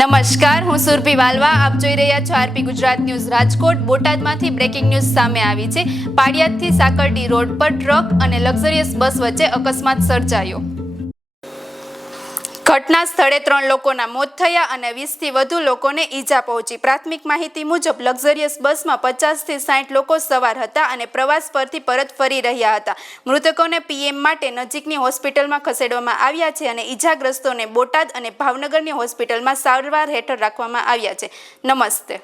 નમસ્કાર, હું સુરભી વાલવા. આપ જોઈ રહ્યા છો આરપી ગુજરાત ન્યૂઝ રાજકોટ. બોટાદમાંથી બ્રેકિંગ ન્યૂઝ સામે આવી છે. પાળિયાદથી સાંકરડી રોડ પર ટ્રક અને લક્ઝરિયસ બસ વચ્ચે અકસ્માત સર્જાયો. ઘટના સ્થળે 3 લોકોના મોત થયા અને 20થી વધુ લોકોને ઈજા પહોંચી. પ્રાથમિક માહિતી મુજબ લક્ઝરિયસ બસમાં 50થી 60 લોકો સવાર હતા અને પ્રવાસ પરથી પરત ફરી રહ્યા હતા. મૃતકોને પીએમ માટે નજીકની હોસ્પિટલમાં ખસેડવામાં આવ્યા છે અને ઈજાગ્રસ્તોને બોટાદ અને ભાવનગરની હોસ્પિટલમાં સારવાર હેઠળ રાખવામાં આવ્યા છે. નમસ્તે.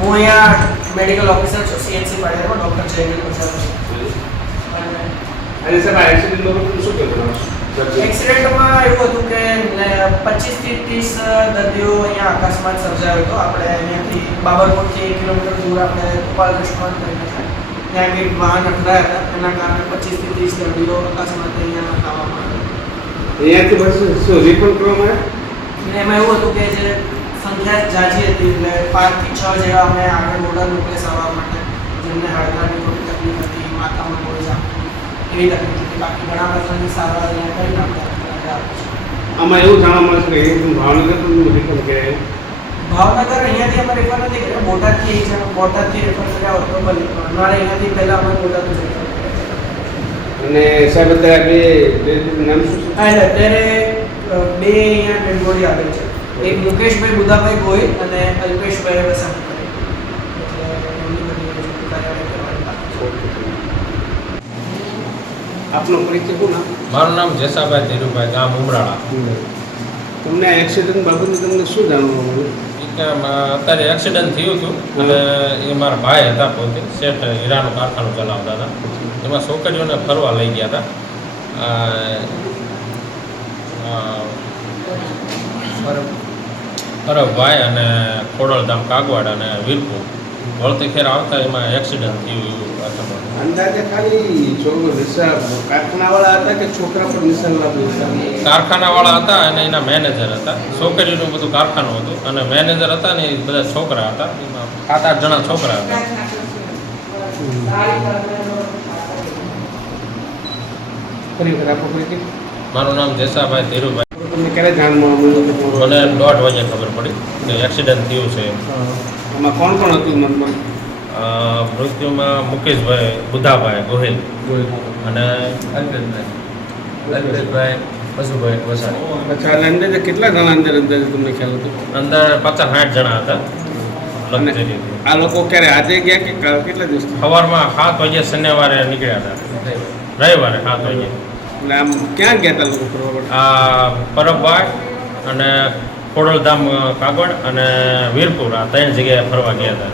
હું અહીંયા મેડિકલ ઓફિસર છું સીએચસી પાળિયાદમાં ડૉક્ટર જયદીપ પ્રસાદ. અને સાહેબ આ એક્સિડન્ટ શું કહેવાનું? એક્સિડન્ટમાં એવું હતું કે 25થી 30 દર્દીઓ અહીંયા અકસ્માત સર્જાયો હતો. આપણે અહીંયાથી બાબરકોટથી 1 કિલોમીટર દૂર આપણે ગોપાલ રેસ્ટોરન્ટ કરીને છે ત્યાં એક વાહન અથડાયા હતા. એના કારણે 25થી 30 દર્દીઓ અકસ્માત અહીંયા થવામાં આવ્યા. અહીંયાથી બસ શું રિપોર્ટ કરવામાં આવ્યા? એમાં એવું હતું કે જે સંખ્યા જાજી હતી એટલે 5 થી 6 જેવા અમે આગળ બોટાદ મોકલે સારવાર માટે, જેમને હાડકાની થોડી તકલીફ હતી, માથામાં કોઈ જામ એવી તકલીફ હતી. બાકી ઘણા બધાની સારવાર અહીંયા કરી નાખતા. આમાં એવું જાણવા મળે છે કે એ ભાવનગર પણ રિપોર્ટ કે ભાવનગર અહીંયાથી અમે રેફર નથી કર્યા, બોટાદથી રેફર કર્યા હોત તો ભલે, પણ અમારે અહીંયાથી પહેલાં અમે બોટાદ જ રેફર કર્યા. અને સાહેબ અત્યારે બે નામ શું છે? હા, એટલે અત્યારે 2 અહીંયા ડેડ બોડી આપેલ છે. એક મુકેશભાઈ બુધાભાઈ ગોહિલ અને અલ્પેશભાઈ વસાણી. એટલે એમની બધી કાર્યવાહી કરવાની બાકી છે. આપનો પરિચય શું નામ? મારું નામ જેસાભાઈ ધીરુભાઈ, ગામ ઉમરાળા. તમને એક્સિડન્ટ બાબતે તમને શું જાણવા મળ્યું? અત્યારે એક્સિડન્ટ થયું હતું અને એ મારા ભાઈ હતા, પોતે શેઠ હીરાનું કારખાનું ચલાવતા હતા. એમાં છોકરીઓને ફરવા લઈ ગયા હતા. અરબભાઈ અને ખોડલધામ કાગવાડ અને વીરપુર વળતી ખેર આવતા એમાં એક્સિડન્ટ થયું એવું વાતાવરણ. અંદાજે ખાલી કારખાનાવાળા હતા કે છોકરા પણ નિસંગલા હતા? કારખાનાવાળા હતા અને એના મેનેજર હતા. છોકરીનું બધું કારખાનું હતું અને મેનેજર હતા ને એ બધા છોકરા હતા. એમાં 7-8 જણા છોકરા હતા. ફરી વખત આપો પરિચય. મારું નામ જેસાભાઈ ધીરુભાઈ. તમને ક્યારે જાણવા મળ્યું કે મને 1:30 વાગે ખબર પડી કે એક્સિડન્ટ થયું છે. આમાં કોણ કોણ હતું મનમાં? મૃત્યુમાં મુકેશભાઈ બુધાભાઈ ગોહિલ અને અલ્પેશભાઈ પશુભાઈ વસાણી. અચ્છા, એટલે અંદાજે કેટલા જણા અંદાજે તમને ખ્યાલ હતો? અંદર 50-60 જણા હતા. અને લક્ઝરી આ લોકો ક્યારે આજે ગયા કે કેટલા દિવસ? સવારમાં 7 વાગે શનિવારે નીકળ્યા હતા. રવિવારે 7 વાગે. એટલે આમ ક્યાં ગયા હતા લોકો ફરવા માટે? આ પરબભાઈ અને ખોડલધામ કાગડ અને વીરપુર આ 3 જગ્યાએ ફરવા ગયા હતા.